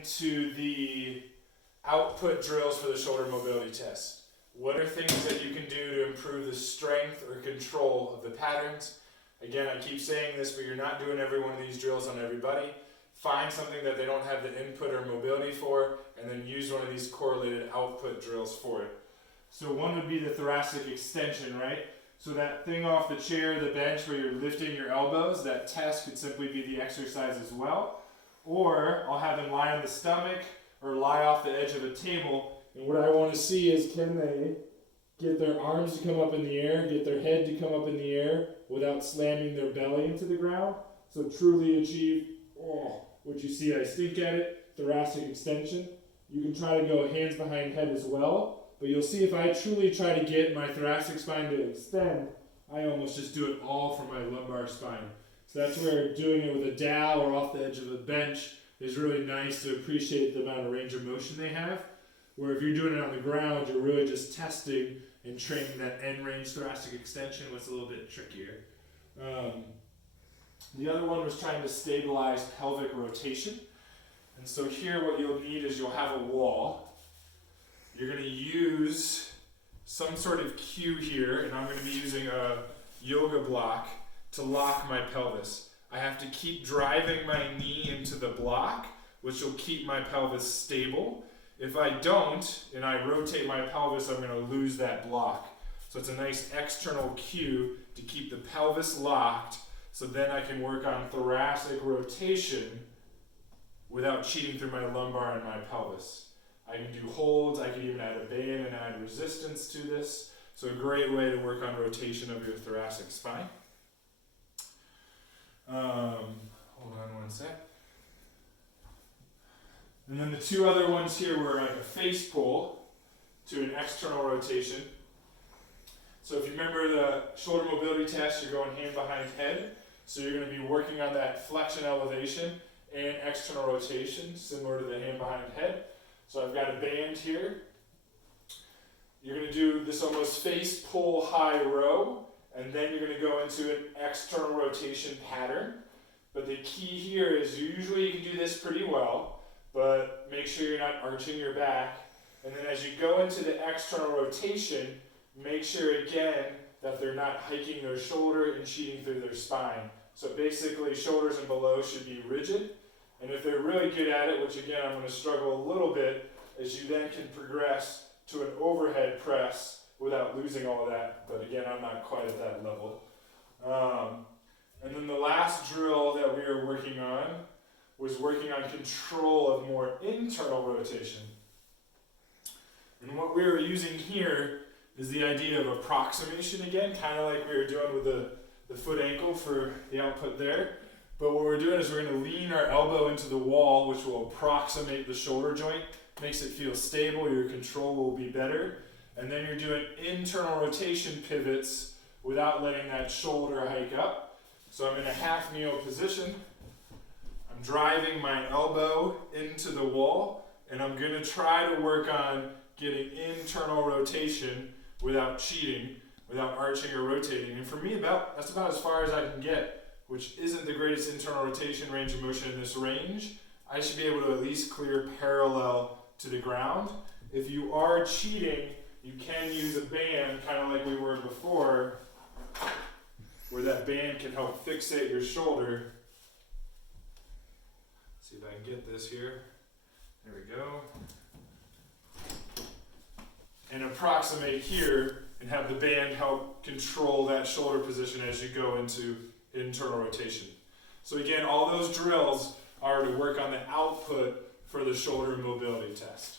into the output drills for the shoulder mobility test. What are things that you can do to improve the strength or control of the patterns? Again, I keep saying this, but you're not doing every one of these drills on everybody. Find something that they don't have the input or mobility for, and then use one of these correlated output drills for it. So one would be the thoracic extension, right? So that thing off the chair, the bench where you're lifting your elbows, that test could simply be the exercise as well. Or I'll have them lie on the stomach or lie off the edge of a table. And what I want to see is, can they get their arms to come up in the air, get their head to come up in the air without slamming their belly into the ground? So truly achieve, what you see, I stink at it, thoracic extension. You can try to go hands behind head as well, but you'll see if I truly try to get my thoracic spine to extend, I almost just do it all from my lumbar spine. So that's where doing it with a dowel or off the edge of a bench is really nice to appreciate the amount of range of motion they have. Where if you're doing it on the ground, you're really just testing and training that end range thoracic extension, what's a little bit trickier. The other one was trying to stabilize pelvic rotation. And so here what you'll need is you'll have a wall. You're going to use some sort of cue here, and I'm going to be using a yoga block to lock my pelvis. I have to keep driving my knee into the block, which will keep my pelvis stable. If I don't, and I rotate my pelvis, I'm going to lose that block. So it's a nice external cue to keep the pelvis locked, so then I can work on thoracic rotation without cheating through my lumbar and my pelvis. I can do holds, I can even add a band and add resistance to this. So a great way to work on rotation of your thoracic spine. Hold on one sec. And then the two other ones here were like a face pull to an external rotation. So if you remember the shoulder mobility test, you're going hand behind head. So you're going to be working on that flexion elevation and external rotation, similar to the hand behind head. So I've got a band here. You're going to do this almost face pull high row, and then you're going to go into an external rotation pattern. But the key here is usually you can do this pretty well, but make sure you're not arching your back. And then as you go into the external rotation, make sure again that they're not hiking their shoulder and cheating through their spine. So basically shoulders and below should be rigid. And if they're really good at it, which again I'm going to struggle a little bit, is you then can progress to an overhead press without losing all of that. But again, I'm not quite at that level. And then the last drill that we were working on was working on control of more internal rotation. And what we were using here is the idea of approximation again, kind of like we were doing with the foot ankle for the output there. But what we're doing is we're going to lean our elbow into the wall, which will approximate the shoulder joint, makes it feel stable, your control will be better. And then you're doing internal rotation pivots without letting that shoulder hike up. So I'm in a half kneel position. I'm driving my elbow into the wall, and I'm going to try to work on getting internal rotation without cheating, without arching or rotating. And for me, that's about as far as I can get, which isn't the greatest internal rotation range of motion in this range. I should be able to at least clear parallel to the ground. If you are cheating, you can use a band, kind of like we were before, where that band can help fixate your shoulder. See if I can get this here. There we go. And approximate here and have the band help control that shoulder position as you go into internal rotation. So again, all those drills are to work on the output for the shoulder mobility test.